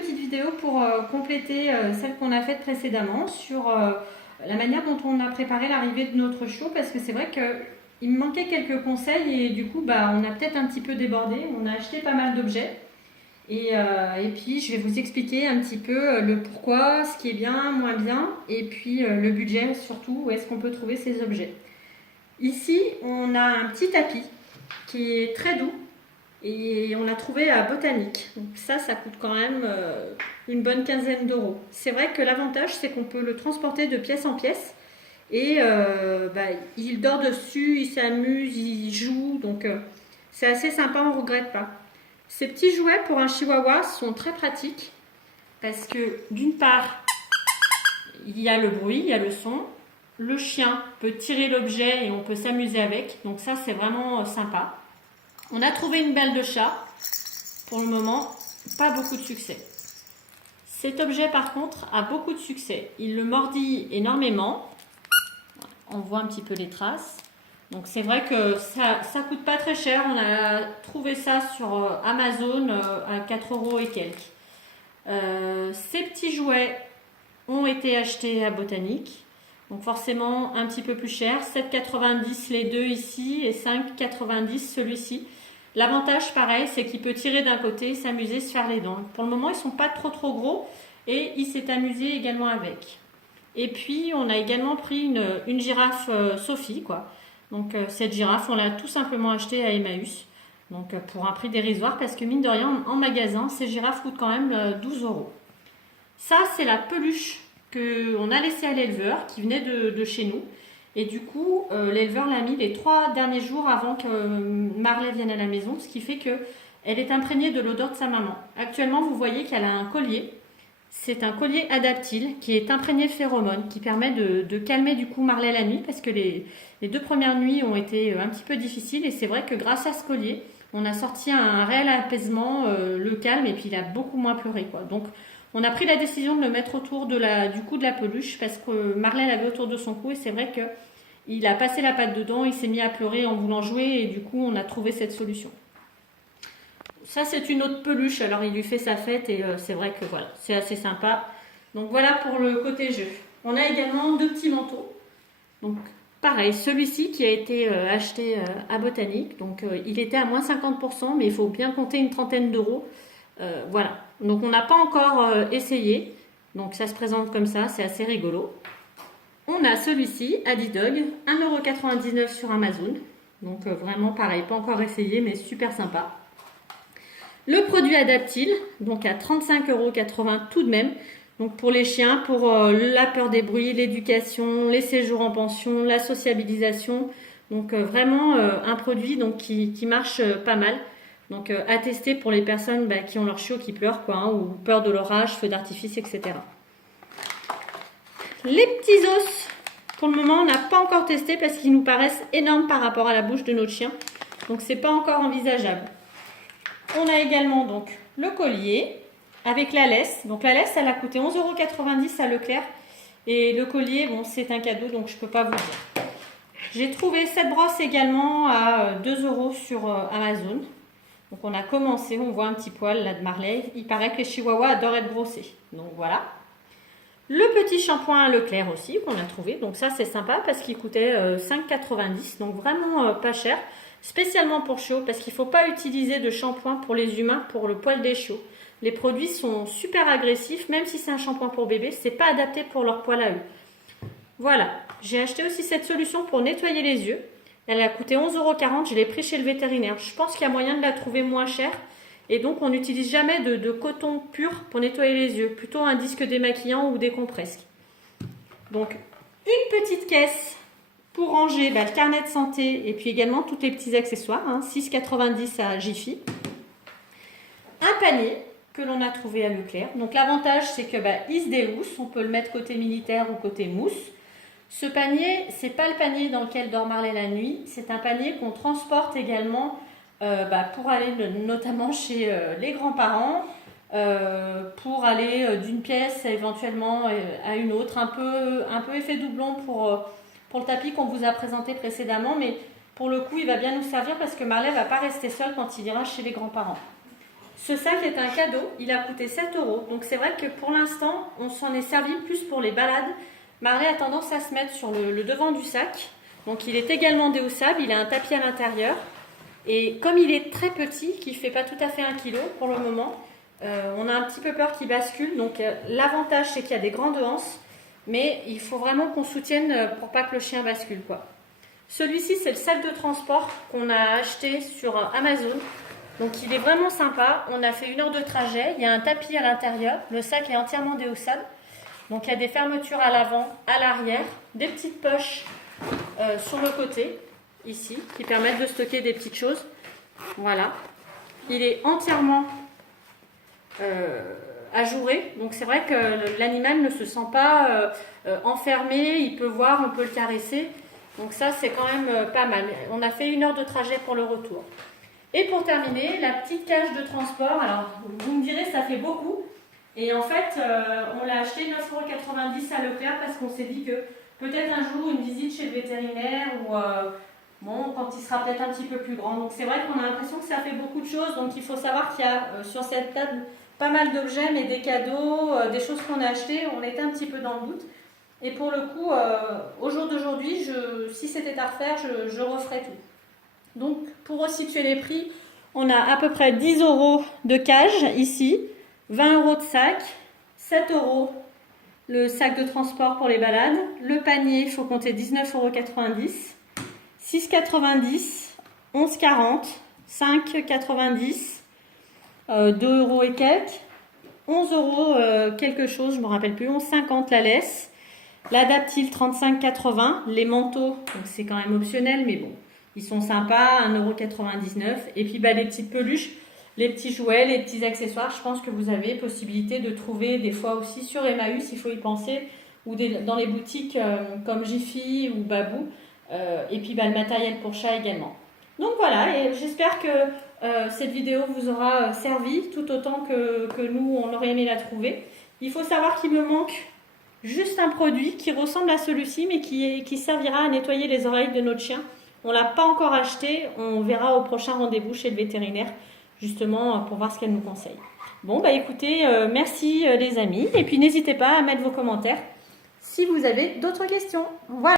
petite vidéo pour compléter celle qu'on a faite précédemment sur la manière dont on a préparé l'arrivée de notre chiot, parce que c'est vrai qu'il me manquait quelques conseils et du coup on a peut-être un petit peu débordé, on a acheté pas mal d'objets et puis je vais vous expliquer un petit peu le pourquoi, ce qui est bien, moins bien et puis le budget surtout, où est-ce qu'on peut trouver ces objets. Ici on a un petit tapis qui est très doux et on l'a trouvé à Botanique. Donc ça coûte quand même une bonne quinzaine d'euros. C'est vrai que l'avantage, c'est qu'on peut le transporter de pièce en pièce et il dort dessus, il s'amuse, il joue, donc c'est assez sympa, on ne regrette pas. Ces petits jouets pour un chihuahua sont très pratiques parce que d'une part, il y a le bruit, il y a le son. Le chien peut tirer l'objet et on peut s'amuser avec, donc ça c'est vraiment sympa. On a trouvé une balle de chat. Pour le moment, pas beaucoup de succès. Cet objet, par contre, a beaucoup de succès. Il le mordit énormément. On voit un petit peu les traces. Donc c'est vrai que ça coûte pas très cher. On a trouvé ça sur Amazon à 4 euros et quelques. Ces petits jouets ont été achetés à Botanique. Donc forcément un petit peu plus cher, 7,90 les deux ici et 5,90 celui-ci. L'avantage pareil, c'est qu'il peut tirer d'un côté, s'amuser, se faire les dents. Pour le moment ils ne sont pas trop gros et il s'est amusé également avec. Et puis on a également pris une girafe Sophie quoi. Donc cette girafe on l'a tout simplement achetée à Emmaüs. Donc pour un prix dérisoire parce que mine de rien en magasin ces girafes coûtent quand même 12 euros. Ça c'est la peluche qu'on a laissé à l'éleveur qui venait de chez nous et du coup l'éleveur l'a mis les 3 derniers jours avant que Marley vienne à la maison, ce qui fait qu'elle est imprégnée de l'odeur de sa maman. Actuellement vous voyez qu'elle a un collier, c'est un collier adaptile qui est imprégné de phéromones qui permet de calmer du coup Marley la nuit parce que les 2 premières nuits ont été un petit peu difficiles et c'est vrai que grâce à ce collier on a sorti un réel apaisement, le calme et puis il a beaucoup moins pleuré quoi. Donc on a pris la décision de le mettre autour du cou de la peluche parce que Marley l'avait autour de son cou et c'est vrai qu'il a passé la patte dedans, il s'est mis à pleurer en voulant jouer et du coup on a trouvé cette solution. Ça c'est une autre peluche, alors il lui fait sa fête et c'est vrai que voilà, c'est assez sympa. Donc voilà pour le côté jeu. On a également 2 petits manteaux. Donc pareil, celui-ci qui a été acheté à Botanique, donc il était à moins 50% mais il faut bien compter une trentaine d'euros. Voilà, donc on n'a pas encore essayé, donc ça se présente comme ça, c'est assez rigolo. On a celui-ci, Adidog, 1,99 € sur Amazon, donc vraiment pareil, pas encore essayé mais super sympa. Le produit Adaptil, donc à 35,80 € tout de même, donc pour les chiens, pour la peur des bruits, l'éducation, les séjours en pension, la sociabilisation, donc vraiment un produit donc, qui marche pas mal. Donc à tester pour les personnes qui ont leur chiot qui pleure ou peur de l'orage, feu d'artifice, etc. Les petits os, pour le moment on n'a pas encore testé parce qu'ils nous paraissent énormes par rapport à la bouche de notre chien. Donc c'est pas encore envisageable. On a également donc le collier avec la laisse. Donc la laisse elle a coûté 11,90 € à Leclerc. Et le collier, bon c'est un cadeau donc je peux pas vous dire. J'ai trouvé cette brosse également à 2 € sur Amazon. Donc on a commencé, on voit un petit poil là de Marley. Il paraît que les chihuahuas adorent être brossés. Donc voilà. Le petit shampoing à Leclerc aussi qu'on a trouvé. Donc ça c'est sympa parce qu'il coûtait 5,90 €. Donc vraiment pas cher. Spécialement pour chiots parce qu'il ne faut pas utiliser de shampoing pour les humains pour le poil des chiots. Les produits sont super agressifs. Même si c'est un shampoing pour bébé, c'est pas adapté pour leur poil à eux. Voilà. J'ai acheté aussi cette solution pour nettoyer les yeux. Elle a coûté 11,40 €, je l'ai pris chez le vétérinaire. Je pense qu'il y a moyen de la trouver moins chère. Et donc on n'utilise jamais de coton pur pour nettoyer les yeux. Plutôt un disque démaquillant ou des compresses. Donc une petite caisse pour ranger le carnet de santé et puis également tous les petits accessoires. 6,90 € à Jiffy. Un panier que l'on a trouvé à Leclerc. Donc l'avantage c'est que il se déhousse. On peut le mettre côté militaire ou côté mousse. Ce panier, c'est pas le panier dans lequel dort Marley la nuit, c'est un panier qu'on transporte également pour aller notamment chez les grands-parents, pour aller d'une pièce éventuellement à une autre, un peu effet doublon pour le tapis qu'on vous a présenté précédemment, mais pour le coup il va bien nous servir parce que Marley va pas rester seule quand il ira chez les grands-parents. Ce sac est un cadeau, il a coûté 7 €. Donc c'est vrai que pour l'instant, on s'en est servi plus pour les balades. Marie a tendance à se mettre sur le devant du sac. Donc il est également déhaussable, il a un tapis à l'intérieur. Et comme il est très petit, qui ne fait pas tout à fait 1 kg pour le moment, on a un petit peu peur qu'il bascule. Donc l'avantage, c'est qu'il y a des grandes anses, mais il faut vraiment qu'on soutienne pour pas que le chien bascule, quoi. Celui-ci, c'est le sac de transport qu'on a acheté sur Amazon. Donc il est vraiment sympa. On a fait 1 heure de trajet. Il y a un tapis à l'intérieur. Le sac est entièrement déhaussable. Donc il y a des fermetures à l'avant, à l'arrière, des petites poches sur le côté, ici, qui permettent de stocker des petites choses. Voilà. Il est entièrement ajouré. Donc c'est vrai que l'animal ne se sent pas enfermé. Il peut voir, on peut le caresser. Donc ça, c'est quand même pas mal. On a fait 1 heure de trajet pour le retour. Et pour terminer, la petite cage de transport. Alors, vous me direz, ça fait beaucoup. Et en fait, on l'a acheté 9,90 € à Leclerc parce qu'on s'est dit que peut-être un jour, une visite chez le vétérinaire ou bon, quand il sera peut-être un petit peu plus grand. Donc c'est vrai qu'on a l'impression que ça fait beaucoup de choses. Donc il faut savoir qu'il y a sur cette table pas mal d'objets, mais des cadeaux, des choses qu'on a achetées. On était un petit peu dans le doute. Et pour le coup, au jour d'aujourd'hui, si c'était à refaire, je referais tout. Donc, pour resituer les prix, on a à peu près 10 € de cage ici, 20 € de sac, 7 € le sac de transport pour les balades. Le panier, il faut compter 19,90 €, 6,90 €, 11,40 €, 5,90 €, 2 € et quelques, 11 € quelque chose, je ne me rappelle plus, 11,50 € la laisse. L'adaptile 35,80 €, les manteaux, donc c'est quand même optionnel, mais bon, ils sont sympas, 1,99 €. Et puis les petites peluches, les petits jouets, les petits accessoires, je pense que vous avez possibilité de trouver des fois aussi sur Emmaüs, il faut y penser, ou dans les boutiques comme Jiffy ou Babou, et puis le matériel pour chat également. Donc voilà, et j'espère que cette vidéo vous aura servi, tout autant que nous, on aurait aimé la trouver. Il faut savoir qu'il me manque juste un produit qui ressemble à celui-ci, mais qui servira à nettoyer les oreilles de notre chien. On ne l'a pas encore acheté, on verra au prochain rendez-vous chez le vétérinaire, justement pour voir ce qu'elle nous conseille. Bon, écoutez, merci les amis, et puis n'hésitez pas à mettre vos commentaires si vous avez d'autres questions. Voilà.